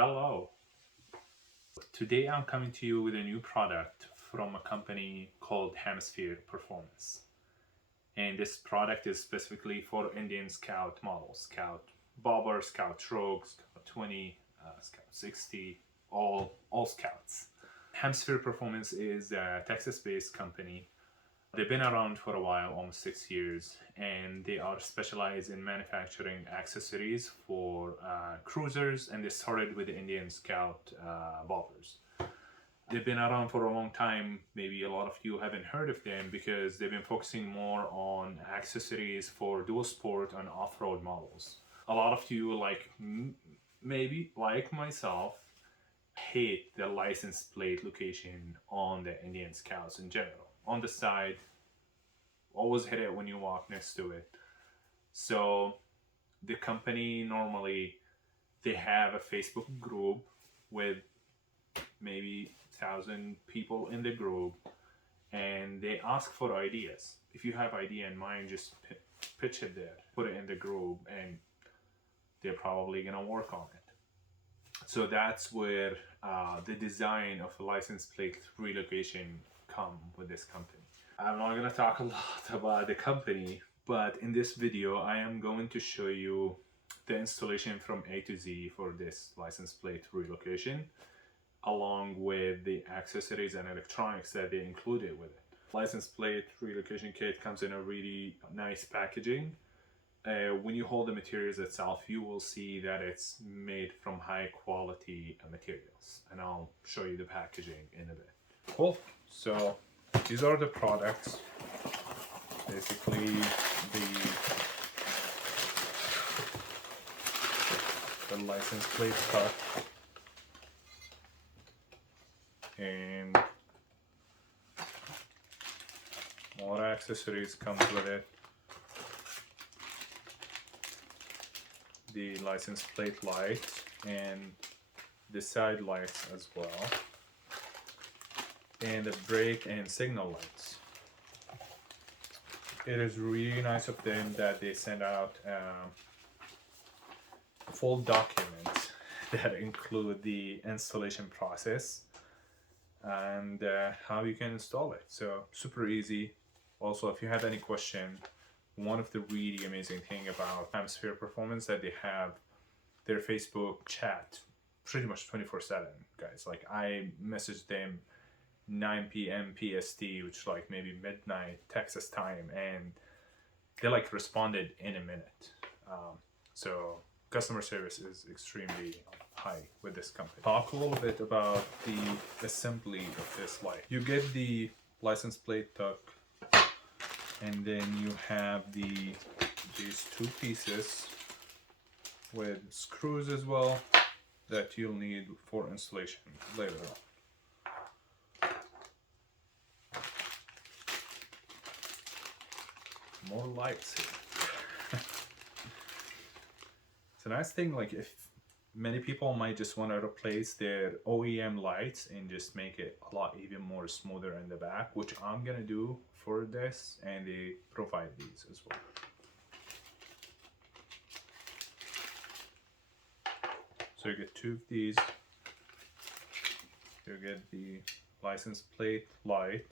Hello. Today I'm coming to you with a new product from a company called Hemisphere Performance. And this product is specifically for Indian Scout models, Scout Bobber, Scout Rogue, Scout 20, Scout 60, all Scouts. Hemisphere Performance is a Texas-based company. They've been around for a while, almost 6 years, and they are specialized in manufacturing accessories for cruisers, and they started with the Indian Scout bobbers. They've been around for a long time. Maybe a lot of you haven't heard of them because they've been focusing more on accessories for dual sport and off-road models. A lot of you, like maybe like myself, hate the license plate location on the Indian Scouts in general. On the side, always hit it when you walk next to it. So the company normally, they have a Facebook group with maybe 1,000 people in the group, and they ask for ideas. If you have idea in mind, just pitch it there, put it in the group, and they're probably gonna work on it. So that's where the design of a license plate relocation come with this company. I'm not gonna talk a lot about the company, but in this video I am going to show you the installation from A to Z for this license plate relocation, along with the accessories and electronics that they included with it. License plate relocation kit comes in a really nice packaging. When you hold the materials itself, you will see that it's made from high quality materials, and I'll show you the packaging in a bit. Cool. So these are the products. Basically the license plate cut, and more accessories comes with it. The license plate light and the side lights as well, and the brake and signal lights. It is really nice of them that they send out full documents that include the installation process and how you can install it. So super easy. Also, if you have any question, one of the really amazing thing about Hemisphere Performance that they have their Facebook chat pretty much 24/7, guys. Like, I messaged them 9 p.m. PST, which is like maybe midnight Texas time, and they like responded in a minute. So customer service is extremely high with this company. Talk a little bit about the assembly of this light. You get the license plate tuck, and then you have these two pieces with screws as well that you'll need for installation later on. More lights here. It's a nice thing, like, if many people might just want to replace their OEM lights and just make it a lot even more smoother in the back, which I'm gonna do for this, and they provide these as well. So you get two of these. You get the license plate light,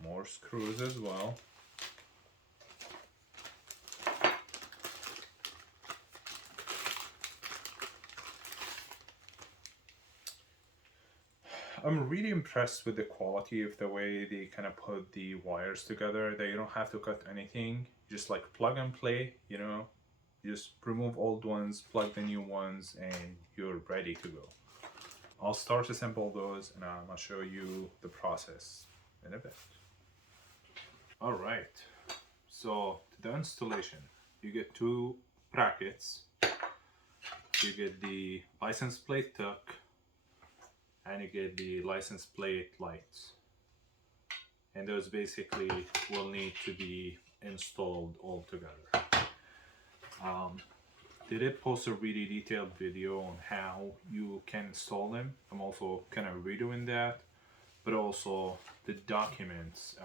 more screws as well. I'm really impressed with the quality of the way they kind of put the wires together. That you don't have to cut anything, just like plug and play, you know, just remove old ones, plug the new ones, and you're ready to go. I'll start to assemble those, and I'll show you the process in a bit. All right, so the installation, you get two brackets, you get the license plate tuck, and you get the license plate lights, and those basically will need to be installed all together. They did post a really detailed video on how you can install them. I'm also kind of redoing that, but also the documents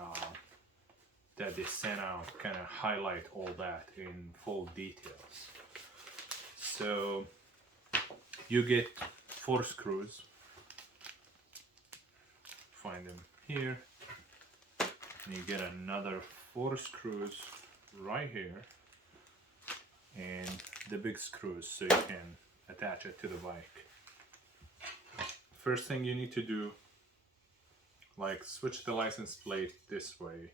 that they sent out kind of highlight all that in full details. So you get 4 screws, find them here, and you get another 4 screws right here, and the big screws so you can attach it to the bike. First thing you need to do, like, switch the license plate this way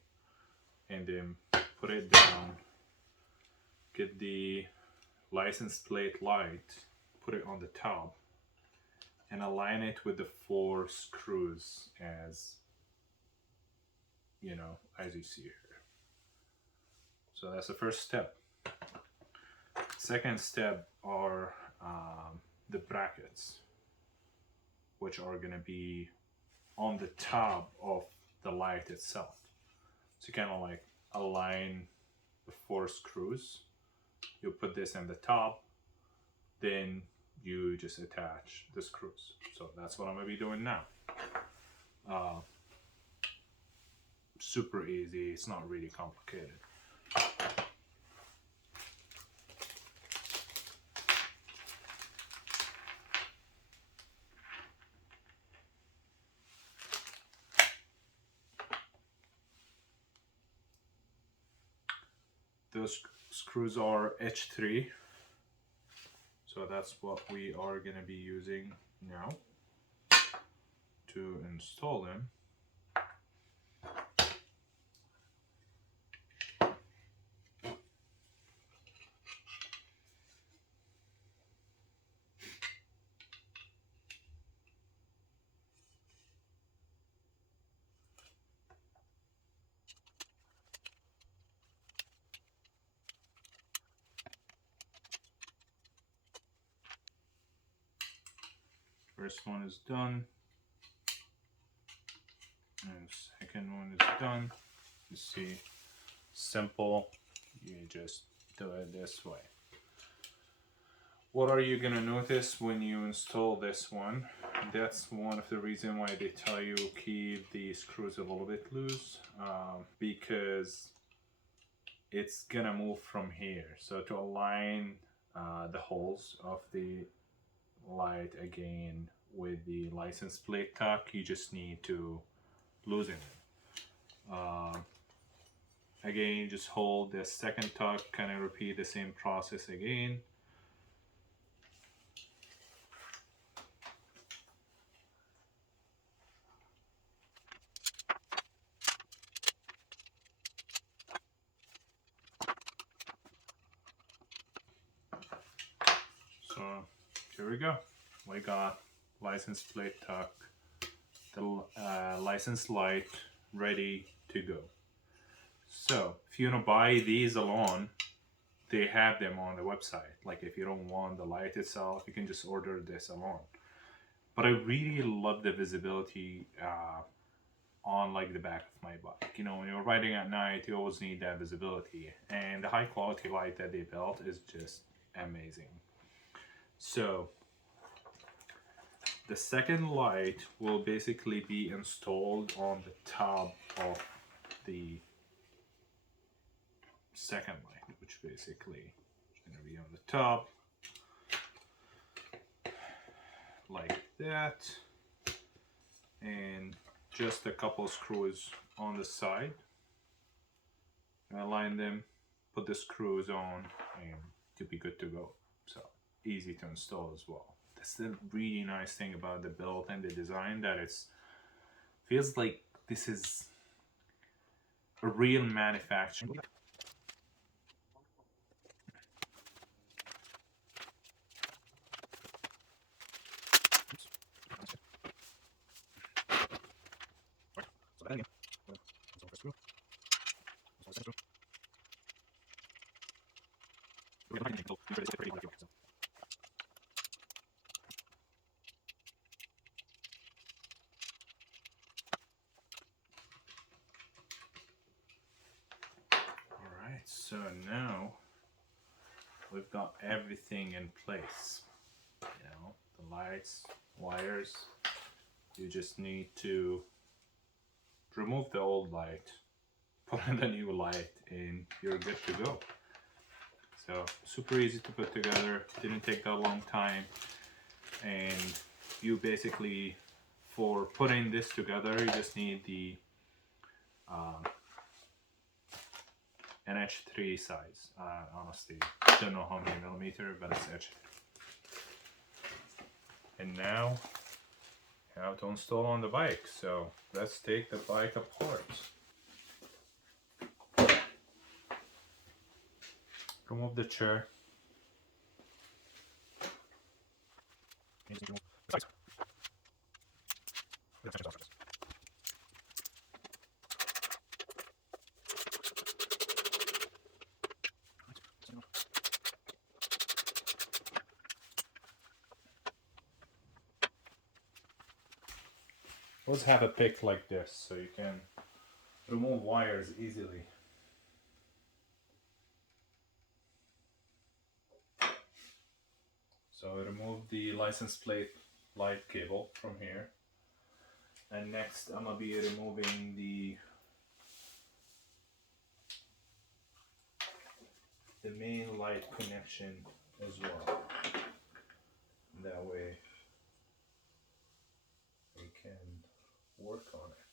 and then put it down, get the license plate light, put it on the top, and align it with the 4 screws as you know, as you see here. So that's the first step. Second step are the brackets, which are going to be on the top of the light itself. So you kind of like align the 4 screws. You put this in the top, then you just attach the screws. So that's what I'm going to be doing now. Super easy, it's not really complicated. Those screws are H3, so that's what we are going to be using now to install them. First one is done, and second one is done. You see, simple, you just do it this way. What are you gonna notice when you install this one? That's one of the reasons why they tell you keep the screws a little bit loose, because it's gonna move from here. So to align the holes of the light again with the license plate tuck, you just need to loosen it. Again, just hold the second tuck, kind of repeat the same process again. So here we go. We got license plate tuck, the license light ready to go. So if you want to buy these alone, they have them on the website. Like if you don't want the light itself, you can just order this alone. But I really love the visibility on like the back of my bike. You know, when you're riding at night, you always need that visibility, and the high quality light that they built is just amazing. So the second light will basically be installed on the top of the second light, which basically is going to be on the top like that, and just a couple screws on the side. Align them, put the screws on, and to be good to go. So easy to install as well. That's the really nice thing about the build and the design, that it's feels like this is a real manufacturing. Alright, so now we've got everything in place. You know, the lights, wires. You just need to remove the old light, put in the new light, and you're good to go. So super easy to put together, didn't take that long time, and you basically, for putting this together, you just need the NH3 size. Honestly, don't know how many millimeter, but it's H. And now, how to install on the bike. So let's take the bike apart. Remove the chair. Let's have a pick like this so you can remove wires easily. So I remove the license plate light cable from here. And next I'm gonna be removing the main light connection as well. That way we can work on it.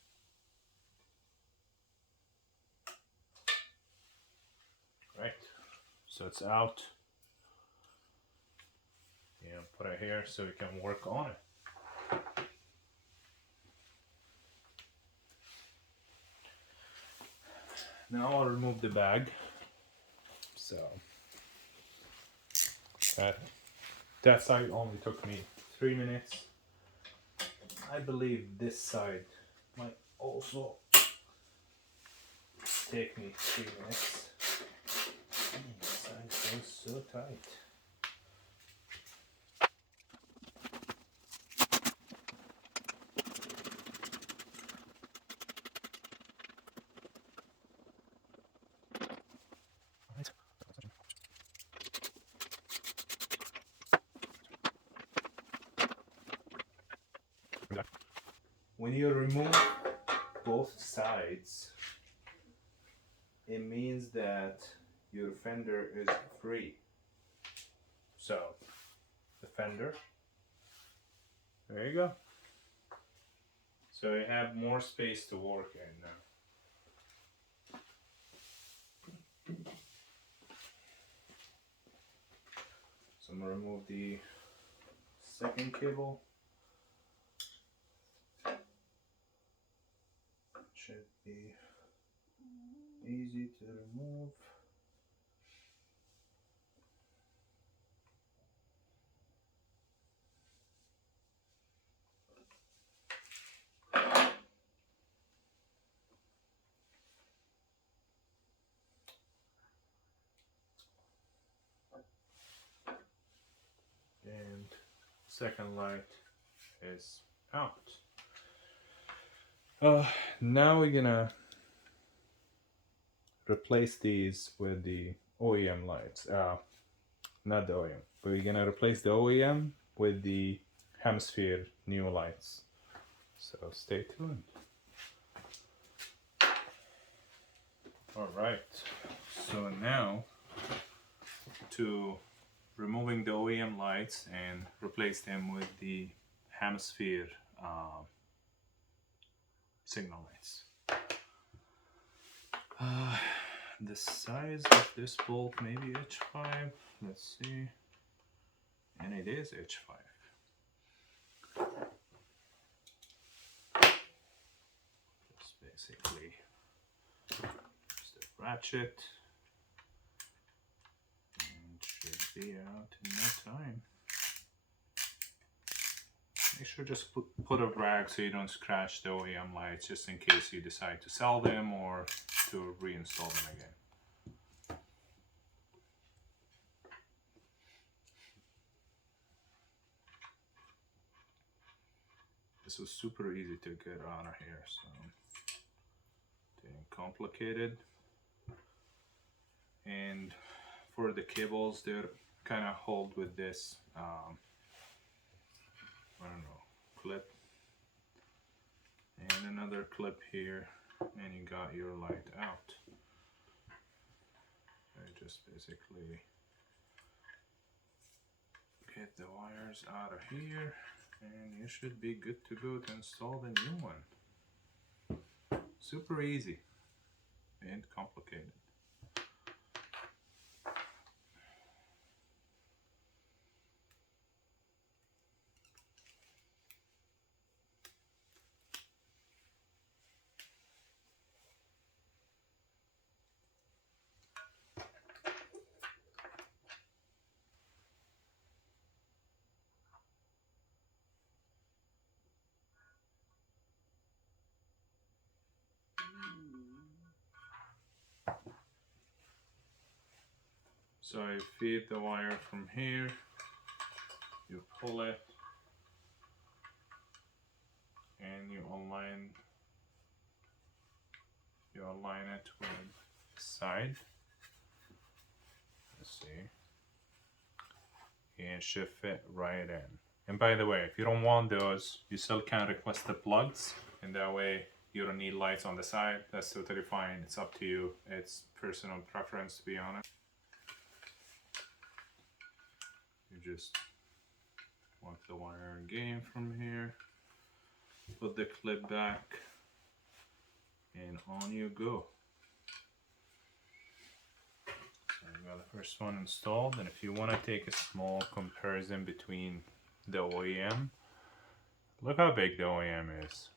Right, so it's out. Yeah, put it here so we can work on it. Now I'll remove the bag. So that side only took me 3 minutes. I believe this side might also take me 3 minutes. This side feels so tight. When you remove both sides, it means that your fender is free. So, the fender, there you go. So you have more space to work in now. So I'm gonna remove the second cable. Should be easy to remove. And second light is out. Now we're gonna replace these with the OEM lights. Not the OEM, but we're gonna replace the OEM with the Hemisphere new lights. So stay tuned. Alright, so now to removing the OEM lights and replace them with the Hemisphere signal lights. The size of this bolt may be H5, let's see, and it is H5. Just basically just a ratchet, and should be out in no time. Make sure just put a rag so you don't scratch the OEM lights, just in case you decide to sell them or to reinstall them again. This was super easy to get out of here, so didn't complicated. And for the cables, they're kind of hold with this I don't know, clip, and another clip here and you got your light out. I just basically get the wires out of here, and you should be good to go to install the new one. Super easy and complicated. So I feed the wire from here, you pull it, and you align it with the side. Let's see. And should fit right in. And by the way, if you don't want those, you still can request the plugs, and that way you don't need lights on the side. That's totally fine. It's up to you. It's personal preference, to be honest. You just walk the wire again from here, put the clip back, and on you go. So I got the first one installed, and if you want to take a small comparison between the OEM, look how big the OEM is.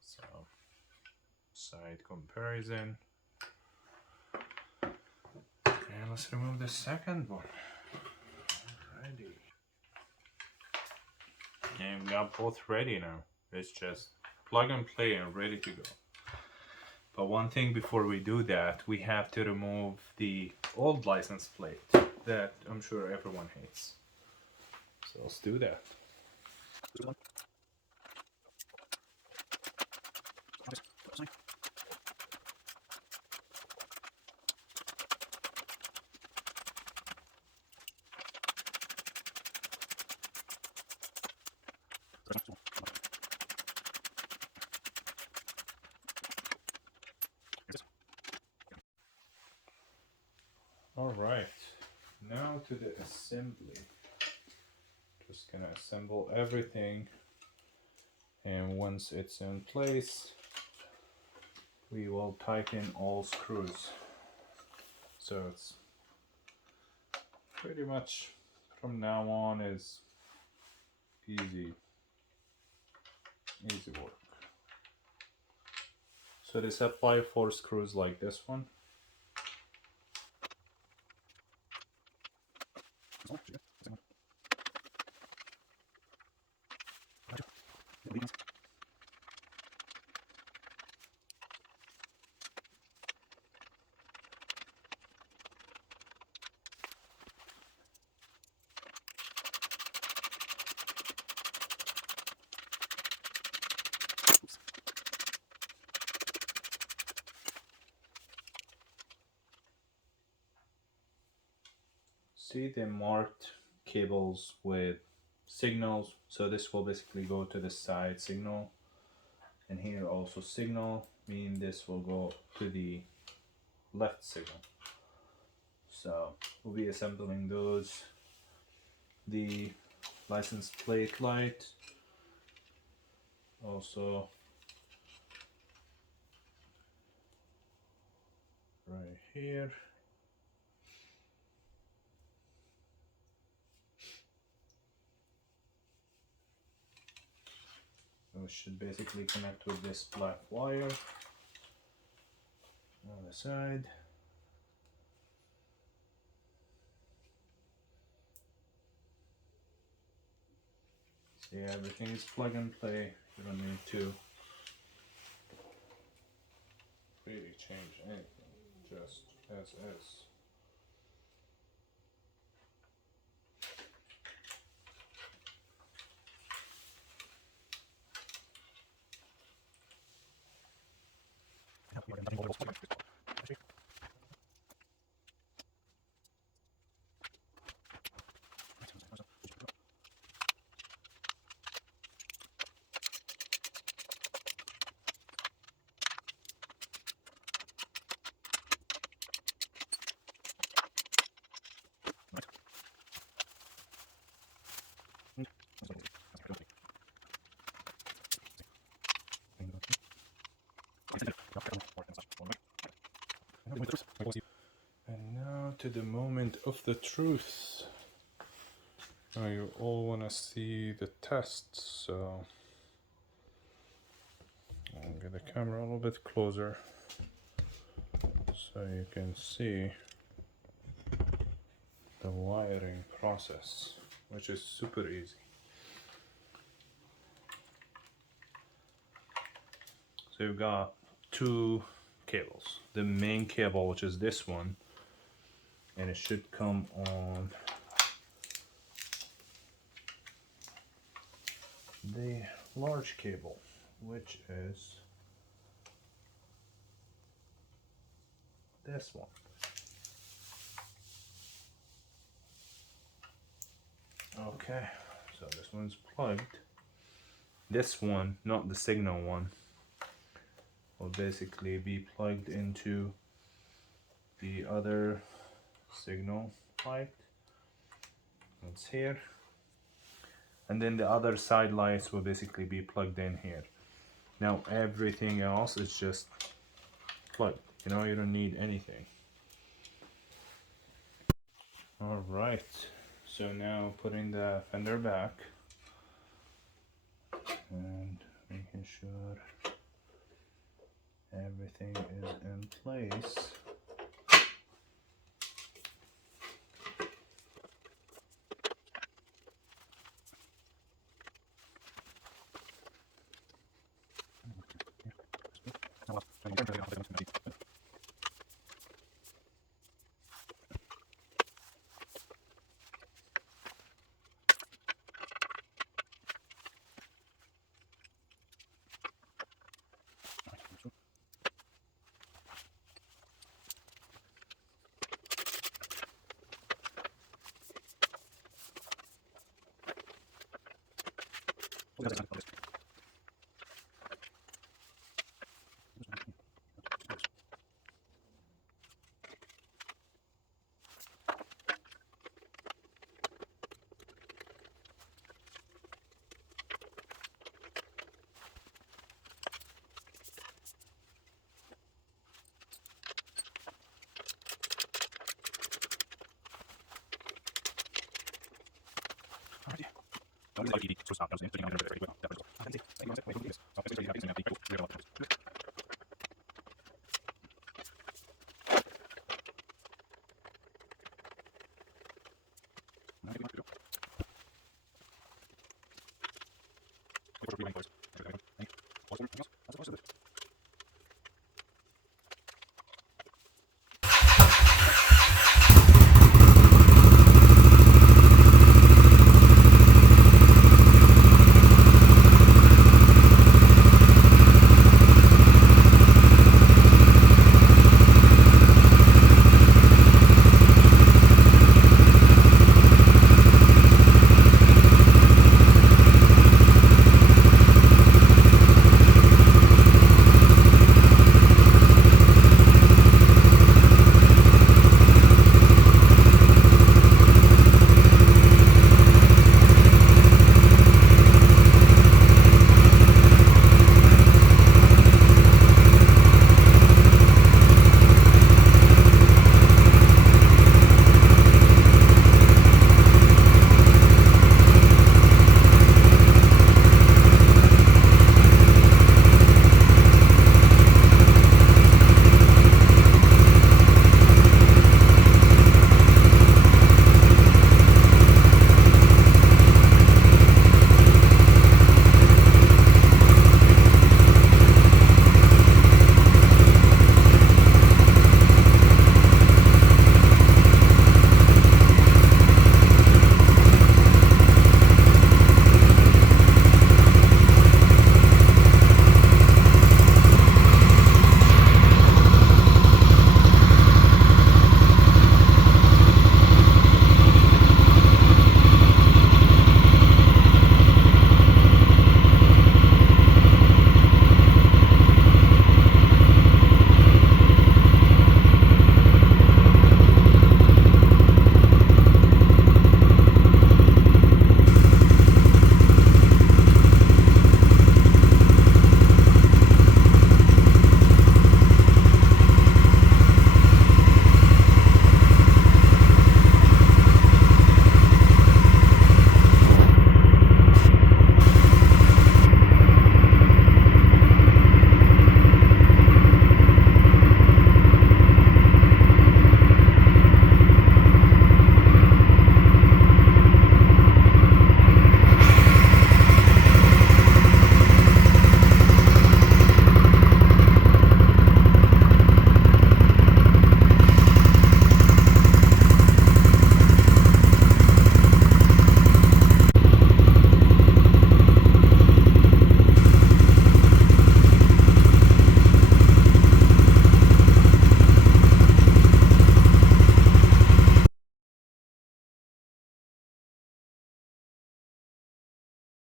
So, side comparison. And let's remove the second one. Alrighty. And we got both ready now. It's just plug and play and ready to go. But one thing before we do that, we have to remove the old license plate that I'm sure everyone hates. So let's do that. Alright, now to the assembly. Just gonna assemble everything, and once it's in place, we will tighten all screws. So it's pretty much from now on is easy work. So they supply 4 screws like this one. See the marked cables with signals, so this will basically go to the side signal, and here also signal, meaning this will go to the left signal. So we'll be assembling those. The license plate light also right here. We should basically connect with this black wire on the side. See, everything is plug and play. You don't need to really change anything, just as is. And now to the moment of the truth. Now you all want to see the tests, so I'll get the camera a little bit closer so you can see the wiring process, which is super easy. So you've got two cables. The main cable, which is this one, and it should come on the large cable, which is this one. Okay, so this one's plugged. This one, not the signal one, will basically be plugged into the other signal light. It's here. And then the other side lights will basically be plugged in here. Now everything else is just plugged. You know, you don't need anything. Alright, so now putting the fender back and making sure everything is in place.